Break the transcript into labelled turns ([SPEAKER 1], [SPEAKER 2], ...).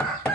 [SPEAKER 1] Ah.